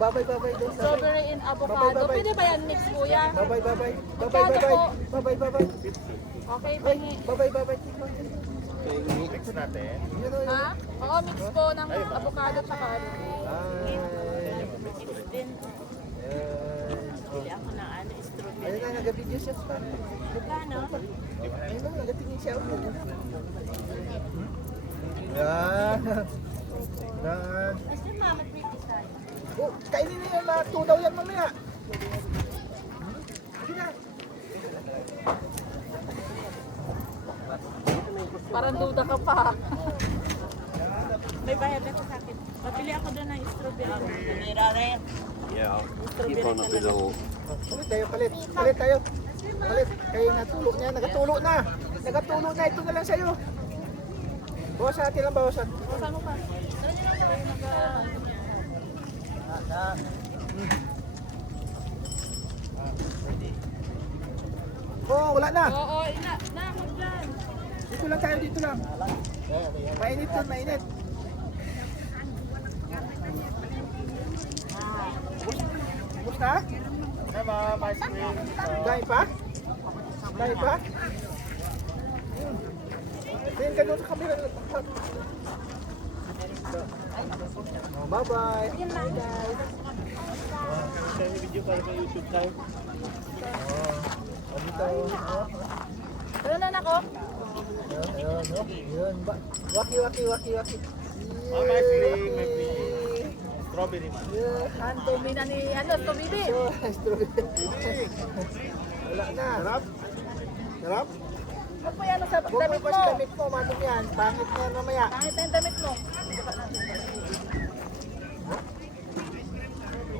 Babay doon sa Strawberry and avocado. Babay. Pwede ba yan mix, kuya? babay. Magkano po? Babay. Okay, Ay, pingi. babay. Mix natin. Yun o, Ha? Oo, mix po ng avocado tsaka ano. Ay. Din. Bili ako ng strawberry. Ayun na, nag-video siya pa. Magkano? Ayun na, nagatingin siya. Yan. Yan. Kasi mama, pretty side. Oh, kainin niyo yan, mga tudaw yan mamaya. Sige na. Parang duda ka pa. May bayad ako sa akin. Papili ako doon ng strawberry. Yeah, ikaw na below. Palit tayo. Palit. Kayo natulo niya, nagatulo na. Ito na lang sa'yo. Bawasan natin lang, bawasan. Saan mo pa? Oo, wala na. Oo, ina. Na, huwag dyan. Dito lang tayo, dito lang. Mainit yun, mainit. Ubus na? Dahil pa? Tingin ka doon sa kamera. Oh, bye-bye. Bye guys. Kami video para sa YouTube tayo. Dito. Ano na ako? Ayun. Waki. Oh, my feeling. Strawberry man. Yeah. Ang dumi na ni, to bibi. Strawberry. Wala na. Sarap? Huwag mo yan sa Huwag damit mo pa mo. sa damit mo, madum yan. Pangit na yan mamaya. Pangit na yung damit mo.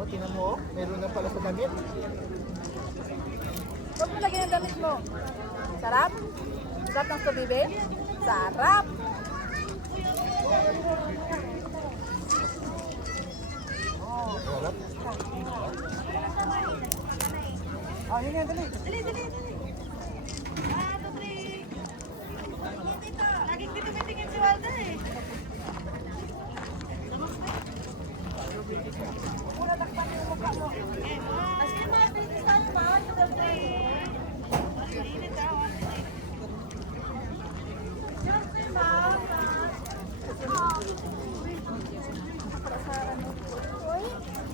O, tinan mo, meron na pala sa damit. Huwag mo lagyan yung damit mo. Sarap? Sarap ng to bibi? Sarap! Sarap. Oh, yun yan, dali. Laging dito may tingin si Walda eh. Muna takpan yung mukha mo. Kasi mabilis tayo ba?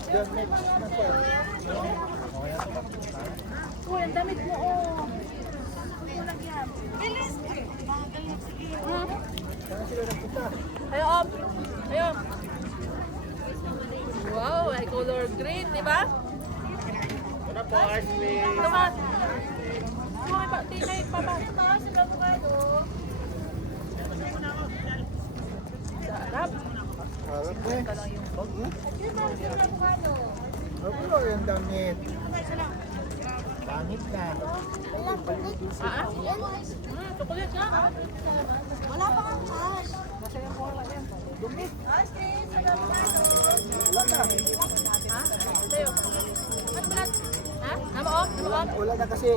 Diyan, mix na siya. Uy, ang damit mo oh. Lagyan. Bilis! Saan sila nagpunta? Ayo, Om. Ayo. Wow, ay color green, di ba? Ano po, Ashley? Tama. May pa, tinay pa ba? Sarap. Sarap eh. Ano yung damit? Pangit na. Chocolate nga. Wala pa kang cash. Dumi. Wala na. Ha? Sa'yo. Ano balat? Ha? Nama o? Wala na kasi.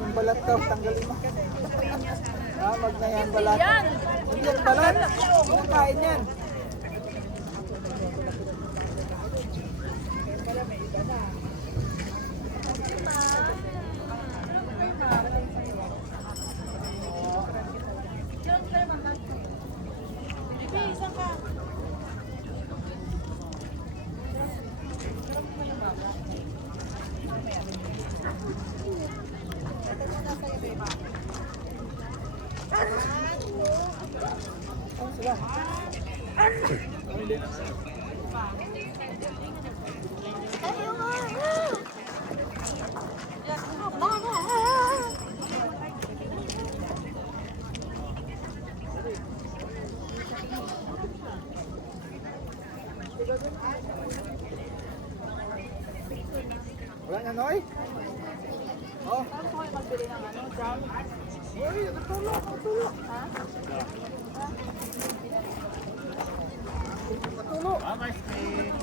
Yung balat daw, tanggalin mo. Wag na yan balat. Yan. Hindi yan balat. Hindi kain yan. Sila. Wala na, Noy? Oh. Saan ko kayo magbili ng ano? Jam? Uy, natulog. Ha? Natulog. Ah, Ashley.